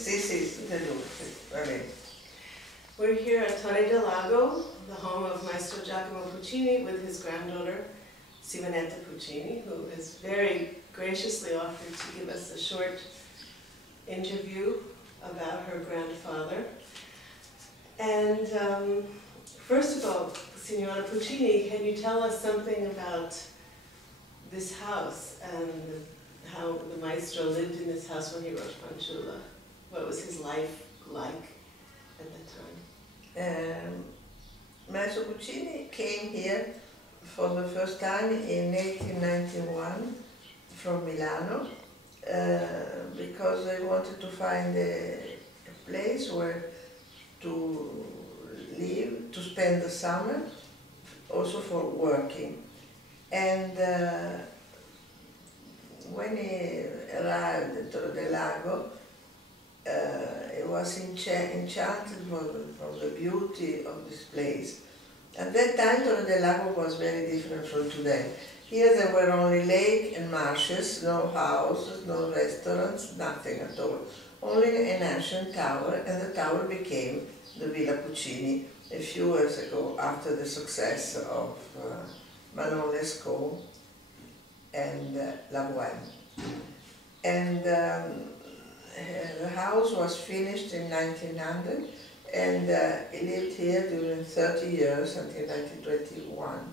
Sì, sì, te lo va bene. We're here at Torre del Lago, the home of Maestro Giacomo Puccini, with his granddaughter, Simonetta Puccini, who has very graciously offered to give us a short interview about her grandfather. And first of all, Signora Puccini, can you tell us something about this house and how the maestro lived in this house when he wrote Fanciulla? What was his life like at that time? Maestro Puccini came here for the first time in 1891 from Milano because they wanted to find a place where to live, to spend the summer, also for working. And when he arrived at Torre del Lago, he was enchanted from the beauty of this place. At that time, Torre del Lago was very different from today. Here there were only lake and marshes, no houses, no restaurants, nothing at all. Only an ancient tower, and the tower became the Villa Puccini a few years ago after the success of Manon Lescaut and La Bohème. And the house was finished in 1900, and he lived here during 30 years until 1921,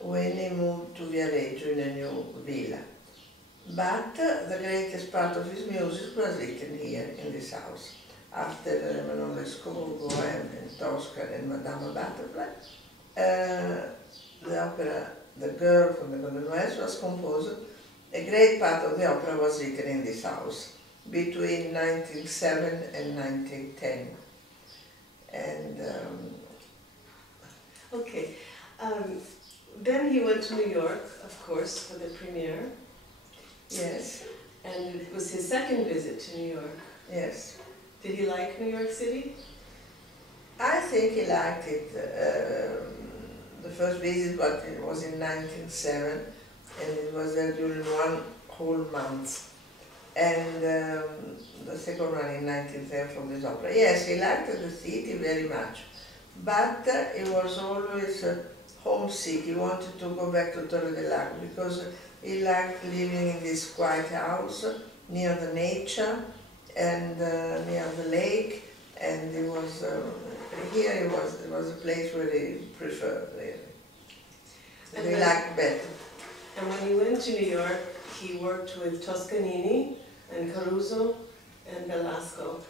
when he moved to Viareggio in a new villa. But the greatest part of his music was written here in this house. After Manon Lescaut, Bohème, and Tosca, and Madame Butterfly, the opera The Girl from the Golden West was composed. A great part of the opera was written in this house between 1907 and 1910. And okay. Then he went to New York, of course, for the premiere. yes, And it was his second visit to New York. yes. Did he like New York City? I think he liked it. The first visit, but it was in 1907, and it was there during one whole month. And the second one in 1910 from this opera. Yes, he liked the city very much, but he was always homesick. He wanted to go back to Torre del Lago because he liked living in this quiet house near the nature and near the lake, and it was here. It was a place where he preferred really. And he liked better. And when he went to New York, he worked with Toscanini and Caruso and Velasco.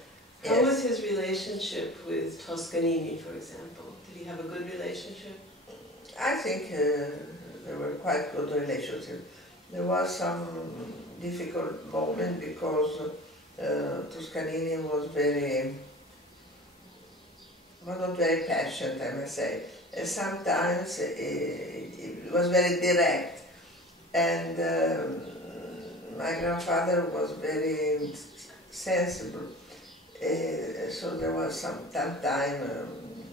How Yes. was his relationship with Toscanini, for example? Did he have a good relationship? I think there were quite good relationships. There was some difficult moment because Toscanini was not very passionate, I must say. Sometimes it was very direct, and my grandfather was very sensible, so there was sometimes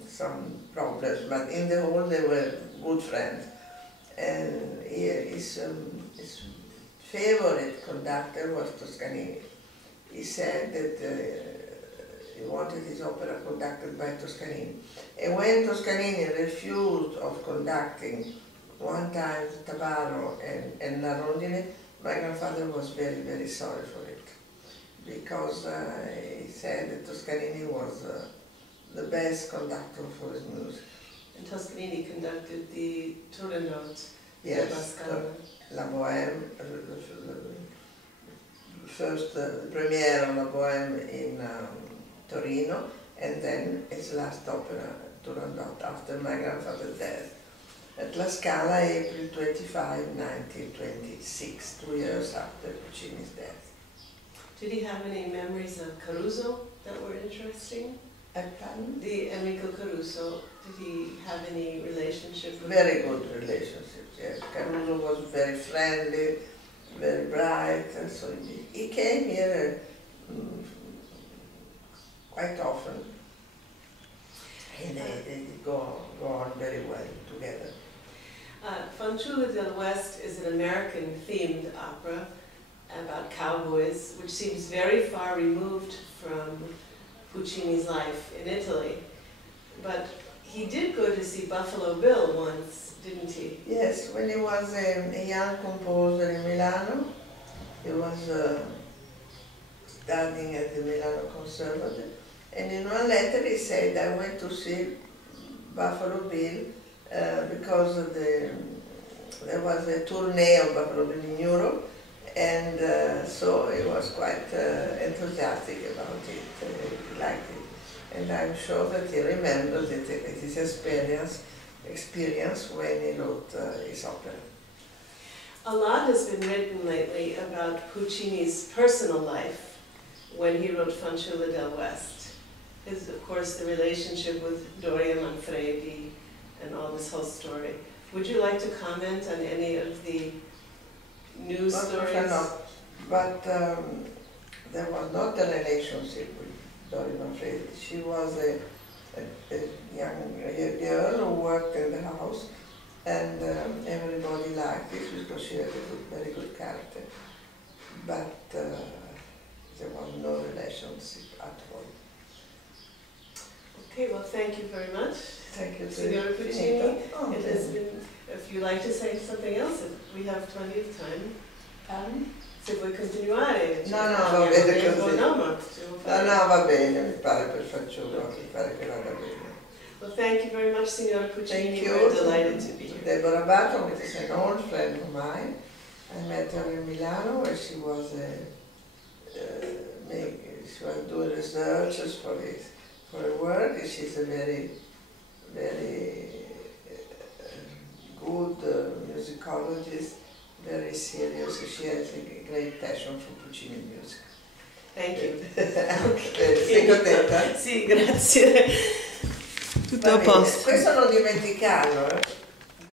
some problems, but in the whole they were good friends. And his favorite conductor was Toscanini. He said that he wanted his opera conducted by Toscanini. And when Toscanini refused of conducting one time Tabarro and La Rondine, my grandfather was very, very sorry for it, because he said that Toscanini was the best conductor for his music. And Toscanini conducted the Turandot, Yes, La Bohème, first the premiere of La Bohème in Torino, and then his last opera, Turandot, after my grandfather's death, at La Scala, April 25, 1926, 2 years after Puccini's death. Did he have any memories of Caruso that were interesting? The Enrico Caruso, did he have any relationship with Very good relationships, yes. Caruso was very friendly, very bright, and so he came here quite often. And they go on very well together. Fanciulla del West is an American-themed opera about cowboys, which seems very far removed from Puccini's life in Italy. But he did go to see Buffalo Bill once, didn't he? Yes, when he was a young composer in Milano, he was studying at the Milano Conservatory, and in one letter he said, I went to see Buffalo Bill because of there was a tournée of Buffalo Bill in Europe, and so he was quite enthusiastic about it, he liked it. And I'm sure that he remembered his experience when he wrote his opera. A lot has been written lately about Puccini's personal life when he wrote Fanciulla del West. His, of course, the relationship with Doria Manfredi and all this whole story. Would you like to comment on any of the news stories? Not, but there was not a relationship with Doria Manfredi. She was a young girl who worked in the house, and everybody liked it because she had a very good character. But there was no relationship at all. Okay, well, thank you very much. Thank you, Signora Puccini. Oh, it has been, if you'd like to say something else, we have plenty of time. Se vuoi continuare? No, va bene così. No, va bene, mi pare per fanciulla, mi pare che vada bene. Well, thank you very much, Signora Puccini. Thank you. We're delighted to be here. Deborah Barton is an old friend of mine. I met her in Milano where she was doing researches for her work. She's a very, very good musicologist, very serious. She has a great passion for Puccini music. Thank you. Sei contenta? Sì, grazie. Tutto a posto. Questo non dimenticarlo,